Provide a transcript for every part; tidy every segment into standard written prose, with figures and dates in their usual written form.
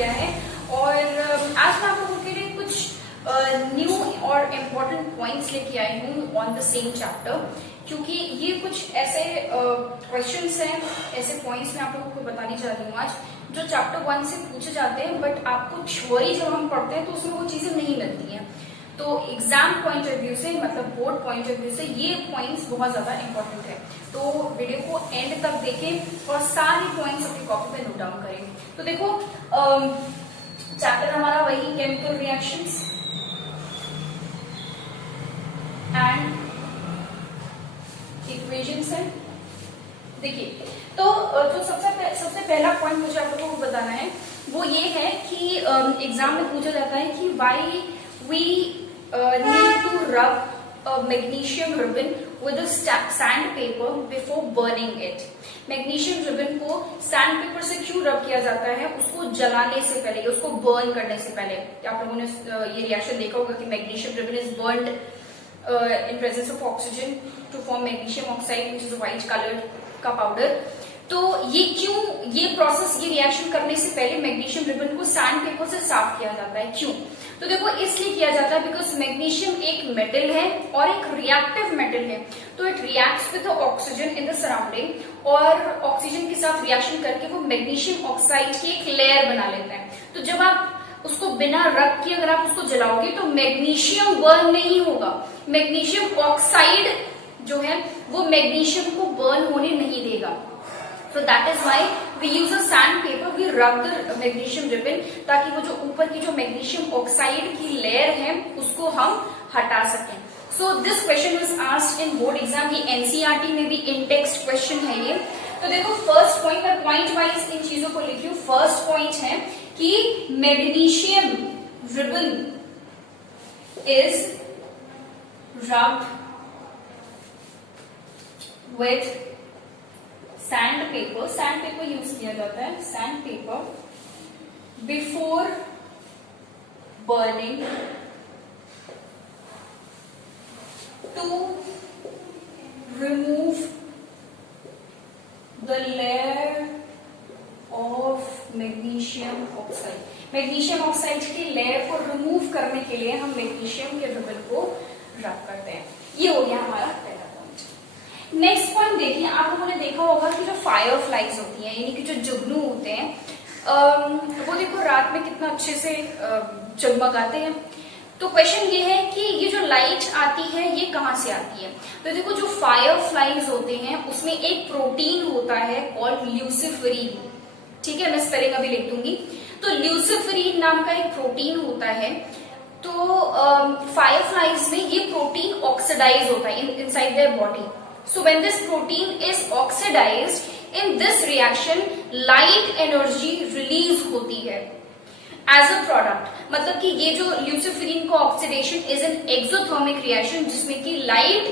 किया है और आज मैं आप लोगों के लिए कुछ न्यू और इम्पोर्टेंट पॉइंट्स लेके आई हूँ ऑन द सेम चैप्टर, क्योंकि ये कुछ ऐसे क्वेश्चंस हैं, ऐसे पॉइंट्स मैं आप लोगों को बताने जा रही हूँ आज, जो चैप्टर 1 से पूछे जाते हैं, बट आपको थ्योरी जब हम पढ़ते हैं तो उसमें वो चीजें नहीं मिलती हैं। तो एग्जाम पॉइंट ऑफ व्यू से, मतलब बोर्ड पॉइंट ऑफ व्यू से ये पॉइंट्स बहुत ज्यादा इंपॉर्टेंट है। तो वीडियो को एंड तक देखें और सारे पॉइंट्स अपनी कॉपी पे नोट डाउन करें। तो देखो चैप्टर हमारा वही केमिकल रिएक्शंस एंड इक्वेशंस है। देखिए, तो जो सबसे पहला पॉइंट मुझे आप लोगों को बताना है वो ये है कि एग्जाम में पूछा जाता है कि why we need to rub a magnesium ribbon with a sandpaper before burning it। Magnesium ribbon को सैंडपेपर से क्यों रब किया जाता है? उसको जलाने से पहले, उसको बर्न करने से पहले। आप लोगों ने ये रिएक्शन देखा होगा कि magnesium ribbon is burned in presence of oxygen to form magnesium oxide which is a white colored का पाउडर। तो ये क्यों, ये प्रोसेस, ये रिएक्शन करने से पहले मैग्नीशियम रिबन को सैंड पेपर से साफ किया जाता है। क्यों? तो देखो, इसलिए किया जाता है बिकॉज मैग्नीशियम एक मेटल है और एक रिएक्टिव मेटल है, तो it reacts with the oxygen in the surrounding और ऑक्सीजन के साथ रिएक्शन करके वो मैग्नीशियम ऑक्साइड की एक लेयर बना लेता है। तो जब आप उसको बिना रख के अगर आप उसको जलाओगे तो मैग्नीशियम बर्न नहीं होगा, मैग्नीशियम ऑक्साइड जो है वो मैग्नीशियम को बर्न होने नहीं देगा। So that is why we use a sandpaper, we rub the magnesium ribbon ताकि वो जो ऊपर की जो मैग्नीशियम ऑक्साइड की लेयर है उसको हम हटा सकें। So this question was asked in board exam, ये NCERT में भी इन टेक्स्ट क्वेश्चन है ये। तो देखो, फर्स्ट पॉइंट मैं पॉइंट वाइज इन चीजों को लिखी हूँ। फर्स्ट पॉइंट है कि magnesium ribbon is rubbed with sandpaper use किया जाता है, sandpaper before burning to remove the layer of magnesium oxide. Magnesium oxide की लेयर को रिमूव करने के लिए हम मैग्नीशियम के रिबन को रब करते हैं। ये हो गया हमारा पहला पॉइंट। नेक्स्ट पॉइंट देखिए, आप लोगों ने देखा होगा कि जो फायर फ्लाइज होती हैं, यानी कि जो जुगनू होते हैं, वो देखो रात में कितना अच्छे से जगमगाते हैं। तो क्वेश्चन ये है कि ये जो लाइट आती है ये कहाँ से आती है? तो देखो, जो फायर फ्लाइज होते हैं उसमें एक प्रोटीन होता है कॉल्ड ल्यूसिफरीन। ठीक है, मैं स्पेलिंग अभी लिख दूंगी। तो ल्यूसिफरीन नाम का एक प्रोटीन होता है। तो फायर फ्लाइज में ये प्रोटीन ऑक्सीडाइज होता है inside their body. So when this protein is oxidized in this reaction, light energy release होती है as a product। मतलब कि ये जो ल्यूसिफरीन का oxidation is an exothermic reaction जिसमें कि लाइट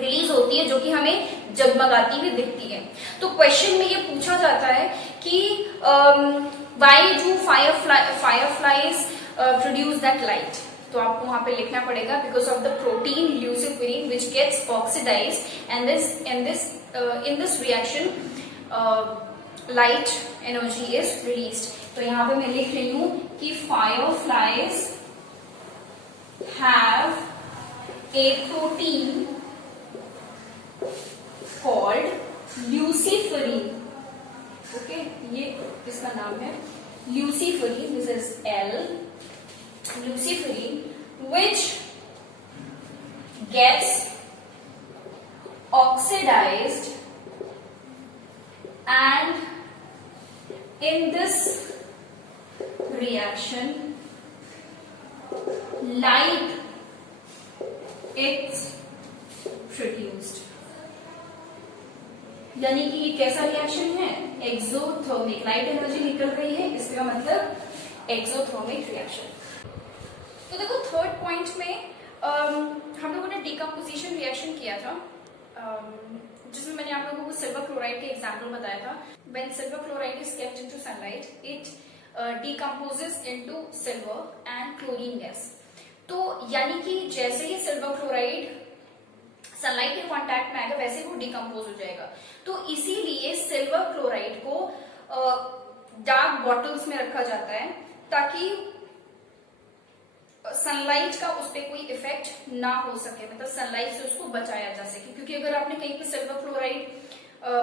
रिलीज होती है जो कि हमें जगमगाती हुई दिखती है। तो क्वेश्चन में ये पूछा जाता है कि why do fireflies produce that light? तो आपको वहां पे लिखना पड़ेगा because of the protein luciferin which gets oxidised and in this reaction light energy is released. तो यहाँ पे मैं लिख रही हूं कि fireflies have a protein called luciferin. Okay, ये इसका नाम है luciferin, this is L Luciferin, which gets oxidized and in this reaction light is produced। यानी कि ये कैसा रिएक्शन है? एक्सोथर्मिक। लाइट एनर्जी निकल रही है, इसका मतलब एक्सोथर्मिक रिएक्शन। तो देखो, थर्ड पॉइंट में हम लोगों ने डिकम्पोजिशन रिएक्शन किया था, जिसमें मैंने आप लोगों को सिल्वर क्लोराइड के एग्जाम्पल बताया था। When silver chloride is kept into sunlight, it decomposes into silver and chlorine gas. तो यानी कि जैसे ही सिल्वर क्लोराइड सनलाइट के कांटेक्ट में आएगा वैसे वो डिकम्पोज हो जाएगा। तो इसीलिए सिल्वर क्लोराइड को डार्क बॉटल्स में रखा जाता है ताकि सनलाइट का उस पर कोई इफेक्ट ना हो सके, मतलब सनलाइट से उसको बचाया जा सके। क्योंकि अगर आपने कहीं पे सिल्वर क्लोराइड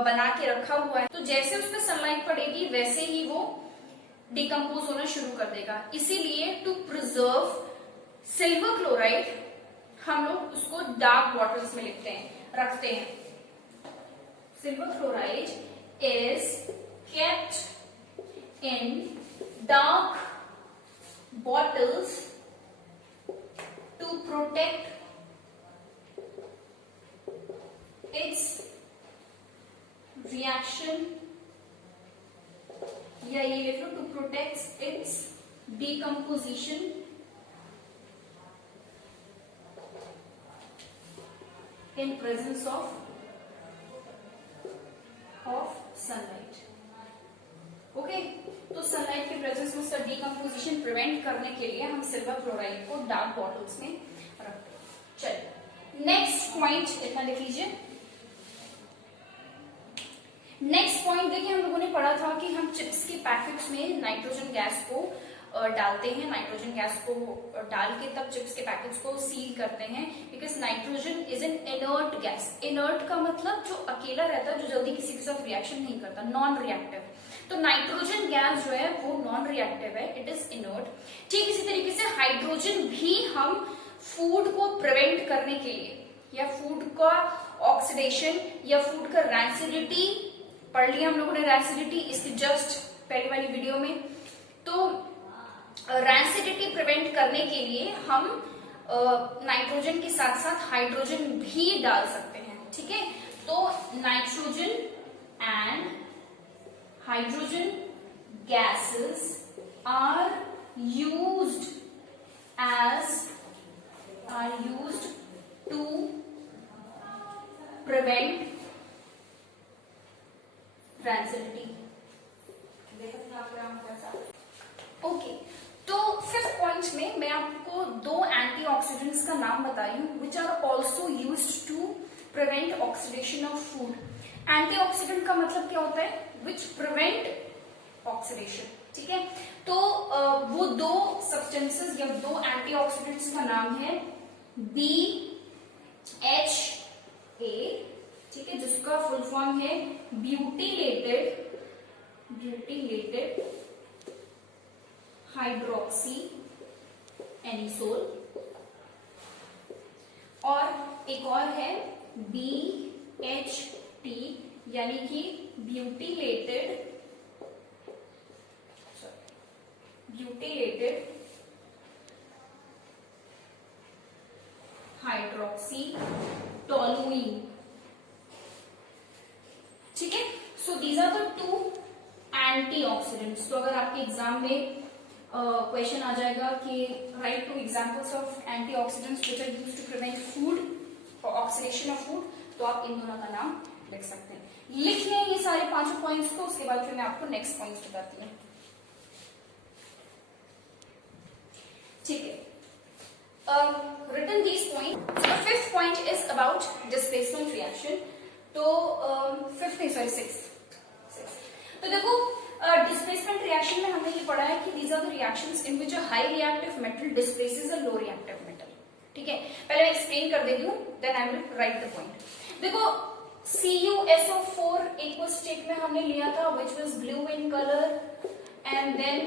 बना के रखा हुआ है तो जैसे उस पर सनलाइट पड़ेगी वैसे ही वो डिकम्पोज होना शुरू कर देगा। इसीलिए टू प्रिजर्व सिल्वर क्लोराइड हम लोग उसको डार्क बॉटल्स में रखते हैं। Silver chloride is kept in dark bottles to protect its reaction, या ये लिख लो, to protect its decomposition in presence of sunlight। Okay, तो सनलाइट के प्रेजेंस में उसका डीकम्पोजिशन प्रिवेंट करने के लिए हम सिल्वर क्लोराइड को डार्क बॉटल्स में रखते हैं। चलिए नेक्स्ट पॉइंट इतना लिख लीजिए। नेक्स्ट पॉइंट देखिए, हम लोगों ने पढ़ा था कि हम चिप्स के पैकेट्स में नाइट्रोजन गैस को डालते हैं, नाइट्रोजन गैस को डाल के तब चिप्स के पैकेट्स को सील करते हैं, because nitrogen is an inert gas. Inert का मतलब जो अकेला रहता है, जो जल्दी किसी के साथ रिएक्शन नहीं करता, नॉन रिएक्टिव। तो नाइट्रोजन गैस जो है वो नॉन रिएक्टिव है, इट इज इनर्ट। ठीक इसी तरीके से हाइड्रोजन भी हम फूड को प्रिवेंट करने के लिए, या फूड का ऑक्सीडेशन या फूड का रैंसिडिटी, पढ़ लिया हम लोगों ने रैंसिडिटी इसकी जस्ट पहली वाली वीडियो में। तो रैंसिडिटी प्रिवेंट करने के लिए हम नाइट्रोजन के साथ साथ हाइड्रोजन भी डाल सकते हैं। ठीक है, तो nitrogen and hydrogen gases are used to prevent rancidity। Okay, तो फिफ्थ पॉइंट में मैं आपको दो एंटीऑक्सीडेंट्स का नाम बता रही हूँ which are also used to prevent oxidation of food. Antioxidant का मतलब क्या होता है? Which prevent oxidation. ठीक है, तो वो दो सब्सटेंसेस या दो एंटीऑक्सीडेंट्स का नाम है BHA, ठीक है, जिसका फुल फॉर्म है ब्यूटिलेटेड हाइड्रोक्सी एनिसोल, और एक और है BHT यानी कि ब्यूटिलेटेड हाइड्रोक्सी टोलुइन। ठीक है, so these are the two antioxidants. तो अगर आपके एग्जाम में क्वेश्चन आ जाएगा कि write two examples of antioxidants which are used to prevent food oxidation of food, तो आप इन दोनों का नाम लिख सकते हैं। लिख लें ये सारे पांचों पॉइंट्स को, उसके बाद फिर मैं आपको नेक्स्ट पॉइंट्स बताती हूँ। ठीक है, written these points. So the fifth point is about displacement reaction. तो sixth। तो देखो डिस्प्लेसमेंट रिएक्शन में हमने ये पढ़ा है कि these are the reactions in which a high reactive metal displaces a low reactive metal। ठीक है, पहले मैं एक्सप्लेन कर देती हूँ, then I will write the point। देखो CuSO4 aqueous state में हमने लिया था which was blue in color, and then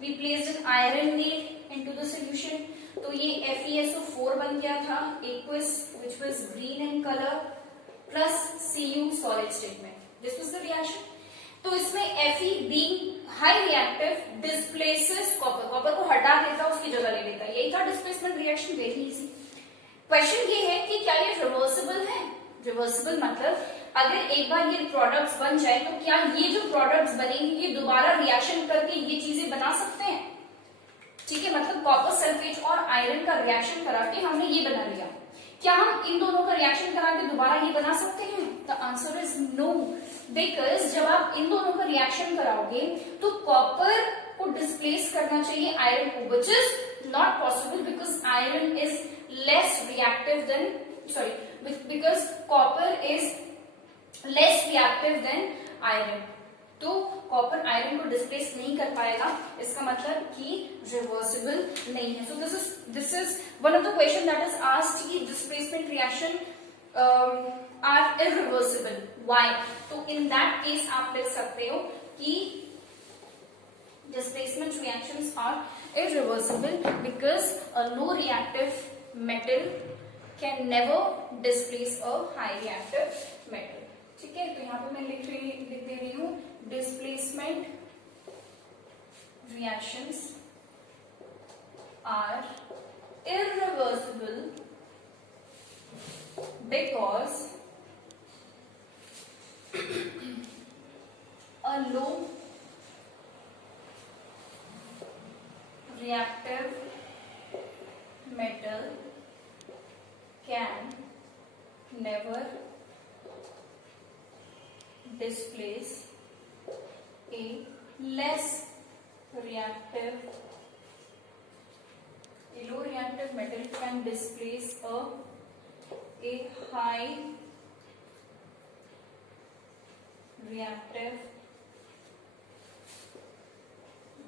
we placed an iron nail into the solution। तो ये FeSO4 बन गया था aqueous which was green in color plus Cu solid state में। This was the reaction। तो इसमें Fe being high reactive displaces copper, copper को हटा देता, उसकी जगह ले लेता। यही था displacement reaction, very easy. Question ये है कि क्या ये रिवर्सिबल है? रिवर्सिबल मतलब अगर एक बार ये प्रोडक्ट्स बन जाए तो क्या ये जो प्रोडक्ट्स बनेंगे ये दोबारा रिएक्शन करके ये चीजें बना सकते हैं? ठीक है, मतलब कॉपर सल्फेट और आयरन का रिएक्शन करा के हमने ये बना लिया, क्या हम इन दोनों का रिएक्शन करा के दोबारा ये बना सकते हैं? The answer is no, because जब आप इन दोनों का रिएक्शन कराओगे तो कॉपर को डिस्प्लेस करना चाहिए आयरन को, which is not possible because iron is less reactive than because copper is less reactive than iron। तो कॉपर आयरन को डिस्प्लेस नहीं कर पाएगा, इसका मतलब कि रिवर्सिबल नहीं है. So this is one of the question that is asked कि displacement reaction are irreversible, why? तो इन दैट केस आप लिख सकते हो कि displacement reactions are irreversible because a low reactive metal can never displace a high reactive metal. ठीक है, तो यहाँ पे मैं लिख दे रही हूँ displacement reactions are irreversible because a low reactive metal can never displace a less reactive, a low reactive metal can displace a high reactive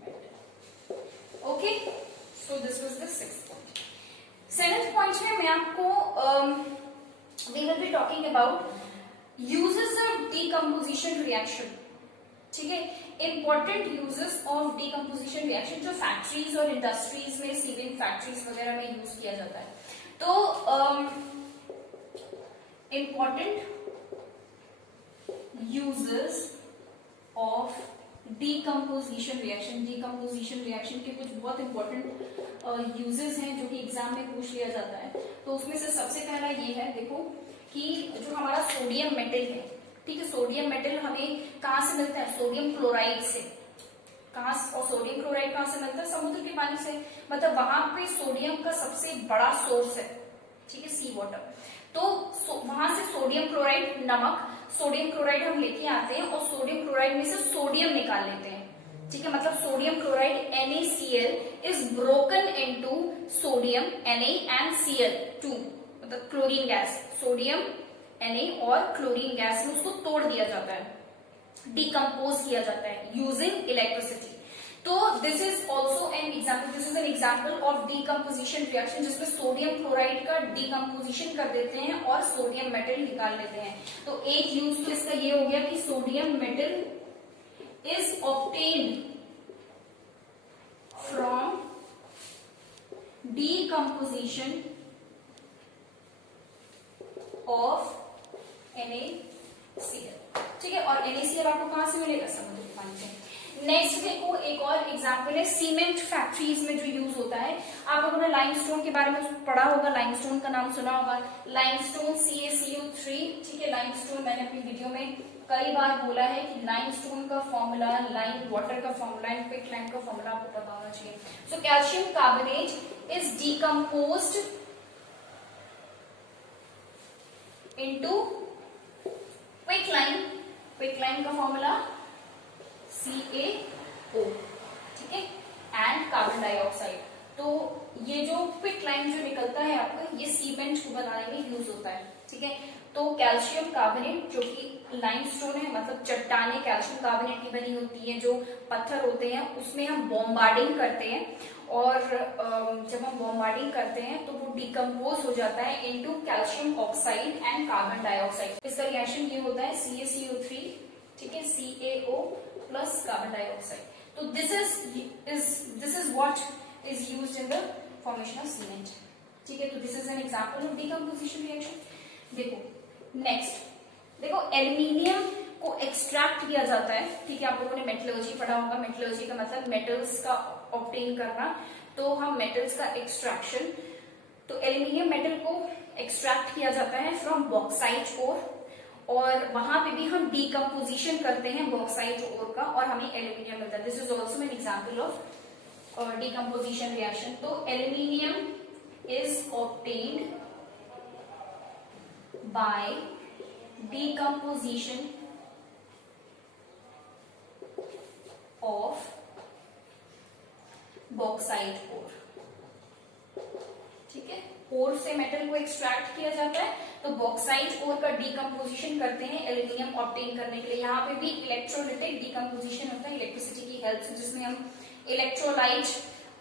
metal. Okay, so this was the 6th point. 7th point में मैं आपको we will be talking about uses of decomposition reaction. ठीक है, important uses of decomposition reaction जो factories और industries में, सीविंग factories वगैरह में यूज किया जाता है. तो important uses of decomposition reaction. Decomposition reaction के कुछ बहुत इंपॉर्टेंट यूजेस हैं जो कि एग्जाम में पूछ लिया जाता है. तो उसमें से सबसे पहला ये है, देखो कि जो हमारा सोडियम मेटल है, ठीक है, सोडियम मेटल हमें कहाँ से मिलता है? सोडियम क्लोराइड से. कहाँ? और सोडियम क्लोराइड कहाँ से मिलता है? समुद्र के पानी से. मतलब वहां पे सोडियम का सबसे बड़ा सोर्स है, ठीक है, सी वाटर. तो वहां से सोडियम क्लोराइड, नमक, सोडियम क्लोराइड हम लेके आते हैं और सोडियम क्लोराइड में से सोडियम निकाल लेते हैं. ठीक है, मतलब sodium chloride NaCl is broken into sodium Na and Cl2, मतलब क्लोरीन गैस. सोडियम Na और क्लोरीन गैस में उसको तोड़ दिया जाता है, डिकम्पोज किया जाता है यूजिंग इलेक्ट्रिसिटी. तो this is also an example, this is an example of decomposition reaction जिसमें सोडियम क्लोराइड का डीकम्पोजिशन कर देते हैं और सोडियम मेटल निकाल लेते हैं. तो एक यूज तो इसका ये हो गया कि sodium metal is obtained from decomposition of NaCl. ठीक है, और NaCl आपको कहां से मिलेगा? समुद्र के पानी से. नेक्स्ट देखो, एक और एग्जांपल है सीमेंट फैक्ट्रीज में जो यूज होता है. आप लोगों ने लाइमस्टोन के बारे में पढ़ा होगा, लाइमस्टोन का नाम सुना होगा. Limestone CaCO3. ठीक है, लाइमस्टोन मैंने अपनी वीडियो में कई बार बोला है कि लाइमस्टोन का फॉर्मूला, लाइम वाटर का फॉर्मूला एंड क्विक लाइम का फॉर्मूला आपको पता होना चाहिए. So calcium carbonate is decomposed into quick lime. Quick lime का फॉर्मूला CaO. ठीक है, एंड कार्बन डाइऑक्साइड. तो ये जो क्विक लाइम जो निकलता है आपका, ये सीमेंट को बनाने में यूज होता है. ठीक है, तो कैल्शियम कार्बोनेट जो कि लाइमस्टोन है, मतलब चट्टाने कैल्शियम कार्बोनेट की बनी होती है, जो पत्थर होते हैं उसमें हम बॉम्बार्डिंग करते हैं और जब हम बॉम्बार्डिंग करते हैं तो वो डिकम्पोज हो जाता है into calcium oxide and carbon dioxide. इसका रिएक्शन ये होता है CaCO3, ठीक है, CaO प्लस कार्बन डाइऑक्साइड. तो this is what is used in the formation of cement. ठीक है, तो this is an example of decomposition reaction. देखो नेक्स्ट, देखो एल्यूमिनियम को एक्सट्रैक्ट किया जाता है. ठीक है, आप लोगों ने मेटलर्जी पढ़ा होगा. मेटलर्जी का मतलब मेटल्स का ऑब्टेन करना. तो हम मेटल्स का एक्सट्रैक्शन, तो एल्यूमिनियम मेटल को एक्सट्रैक्ट किया जाता है फ्रॉम बॉक्साइट ओर, और वहां पे भी हम डीकम्पोजिशन करते हैं बॉक्साइट ओर का और हमें एल्यूमिनियम मिलता है. This is also an example of decomposition reaction. तो aluminium is obtained by decomposition of bauxite ore. ठीक है, ओर से मेटल को एक्सट्रैक्ट किया जाता है तो बॉक्साइट ओर का डिकम्पोजिशन करते हैं एल्यूमिनियम ऑब्टेन करने के लिए। यहाँ पे भी इलेक्ट्रोलिटिक डिकम्पोजिशन होता है इलेक्ट्रिसिटी की हेल्प से, जिसमें हम इलेक्ट्रोलाइट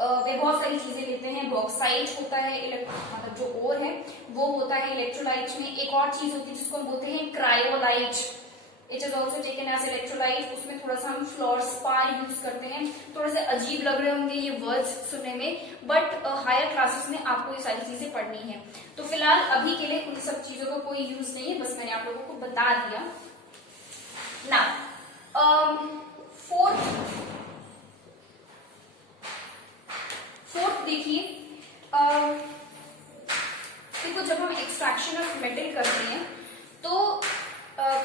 वे बहुत सारी चीजें लेते हैं। बॉक्साइट होता है मतलब जो ओर है वो होता है इलेक्ट्रोलाइट में। एक और चीज होती है जिसको हम बोलते हैं cryolite, it is also taken as electrolyte. उसमें थोड़ा सा हम फ्लोरस्पार यूज करते हैं। थोड़े से अजीब लग रहे होंगे ये वर्ड्स सुनने में, बट हायर क्लासेस में आपको ये सारी चीजें पढ़नी है। तो फिलहाल अभी के लिए उन सब चीजों का कोई यूज नहीं है, बस मैंने आप लोगों को बता दिया ना। फोर्थ देखिए, देखो जब हम एक्सट्रैक्शन ऑफ मेटल करते हैं तो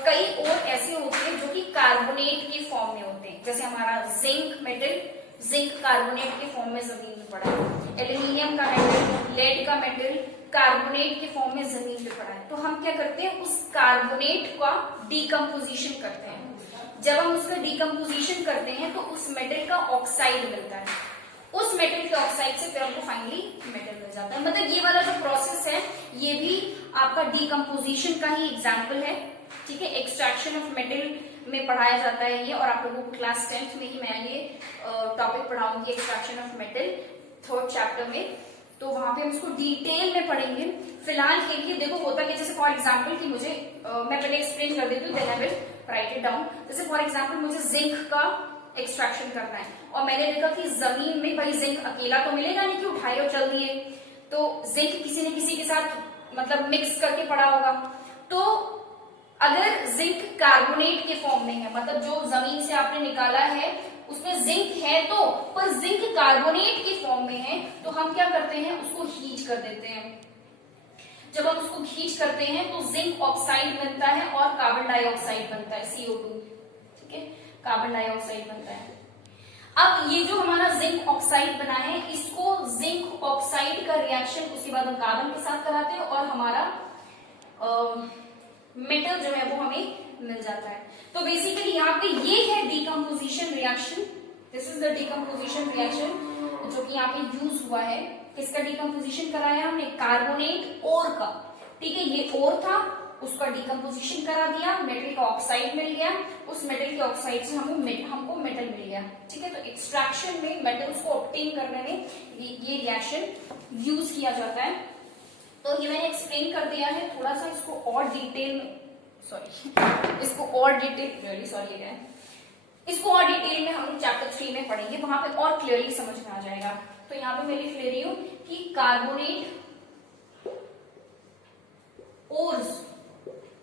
कई और ऐसे होते हैं जो कि कार्बोनेट के फॉर्म में होते हैं। जैसे हमारा जिंक मेटल, जिंक कार्बोनेट के फॉर्म में जमीन में पड़ा है। एल्यूमिनियम का मेटल, लेड का मेटल कार्बोनेट के फॉर्म में जमीन पे पड़ा है। तो हम क्या करते हैं, उस कार्बोनेट का डिकम्पोजिशन करते हैं। जब हम उसका डिकम्पोजिशन करते हैं तो उस मेटल का ऑक्साइड मिलता है। उस मेटल के ऑक्साइड से फिर हमको फाइनली मेटल मिल जाता है। मतलब ये वाला जो प्रोसेस है ये भी आपका डिकम्पोजिशन का ही एग्जाम्पल है, ठीक है। एक्सट्रैक्शन ऑफ मेटल में पढ़ाया जाता है ये, और आप लोगों को क्लास 10th में ही मैं ये टॉपिक पढ़ाऊंगी, extraction of metal 3rd chapter में। तो वहां पे हम इसको डिटेल में पढ़ेंगे। फिलहाल के लिए देखो होता है जैसे फॉर एग्जाम्पल कि मुझे मैं पहले एक्सप्लेन कर देती हूँ, then I will write it down. जैसे फॉर एग्जाम्पल मुझे जिंक का एक्सट्रैक्शन करना है और मैंने देखा कि जमीन में भाई जिंक अकेला तो मिलेगा नहीं कि उठाए और चल दिए, तो जिंक किसी न किसी के साथ मतलब मिक्स करके पड़ा होगा। तो अगर जिंक कार्बोनेट के फॉर्म में है, मतलब जो जमीन से आपने निकाला है उसमें जिंक है तो, पर जिंक कार्बोनेट के फॉर्म में है, तो हम क्या करते हैं उसको हीट कर देते हैं। जब हम उसको हीट करते हैं तो जिंक ऑक्साइड बनता है और कार्बन डाइऑक्साइड बनता है, CO2, ठीक है, कार्बन डाइऑक्साइड बनता है। अब ये जो हमारा जिंक ऑक्साइड बना है, इसको जिंक ऑक्साइड का रिएक्शन उसके बाद हम कार्बन के साथ कराते हैं और हमारा मेटल जो है वो हमें मिल जाता है। तो बेसिकली यहाँ पे ये है decomposition reaction, this is the decomposition reaction जो कि यहाँ पे यूज हुआ है। किसका डिकम्पोजिशन कराया हमने, कार्बोनेट ओर का, ठीक है। ये ओर था, उसका डिकम्पोजिशन करा दिया, मेटल का ऑक्साइड मिल गया, उस मेटल के ऑक्साइड से हमको मेटल मिल गया, ठीक है। तो एक्सट्रैक्शन में मेटल्स को ऑब्टेन करने में ये रिएक्शन यूज किया जाता है। तो ये मैंने एक्सप्लेन कर दिया है, थोड़ा सा इसको और डिटेल में इसको और डिटेल में हम चैप्टर 3 में पढ़ेंगे, वहां पे और क्लियरली समझ में आ जाएगा। तो यहाँ पे मैं लिख ले रही हूं कि carbonate ores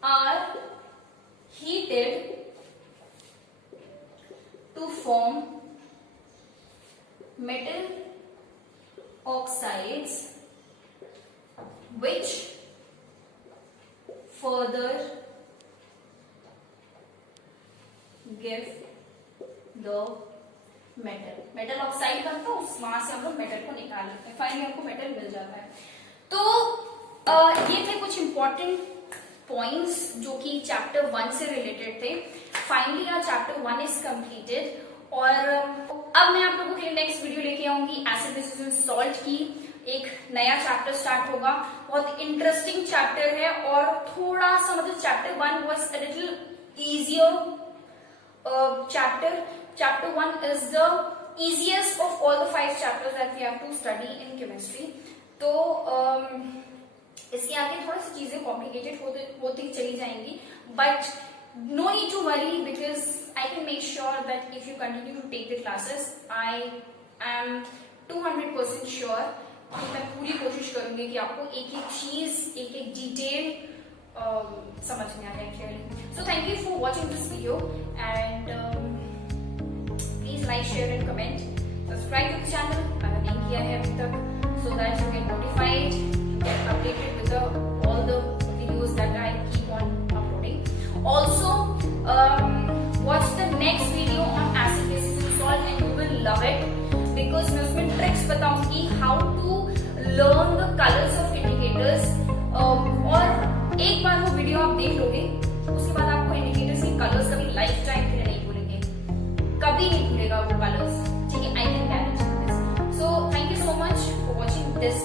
are heated to form metal oxides which further give the metal oxide बनता है, उस वहां से हम लोग मेटल को निकाल लेते हैं, फाइनली हमको मेटल मिल जाता है। तो ये थे कुछ इंपॉर्टेंट पॉइंट्स जो कि चैप्टर 1 से रिलेटेड थे। Finally our chapter 1 is completed और अब मैं आप लोगों के लिए नेक्स्ट वीडियो लेके आऊंगी एसिड बेसिस एंड सॉल्ट की। एक नया चैप्टर स्टार्ट होगा, बहुत इंटरेस्टिंग चैप्टर है और थोड़ा सा मतलब chapter 1 was a little easier chapter 1 is the easiest of all the 5 chapters that we have to study in chemistry. तो इसके आगे थोड़ी सी चीजें कॉम्प्लिकेटेड होती चली जाएंगी, but no need to worry because I can make sure that if you continue to take the classes, I am 200% sure कि मैं पूरी कोशिश करूंगी कि आपको एक एक चीज एक एक डिटेल समझ में आ जाए clearly. So thank you for watching this video and please like, share and comment. Subscribe to the channel अगर नहीं किया है अभी तक, so that you get notified, you get updated with all the videos that I keep on uploading. Also, watch the next video on acid, basis and salt and you will love it because मैं उसमें tricks बताऊंगी how to learn the colors of indicators और एक बार वो video आप देख लोगे उसके बाद आपको इंडिकेटर्स के कलर्स कभी लाइफ टाइम के लिए नहीं भूलेंगे, कभी नहीं भूलेगा वो कलर्स, ठीक है। I can guarantee this. So thank you so much for watching this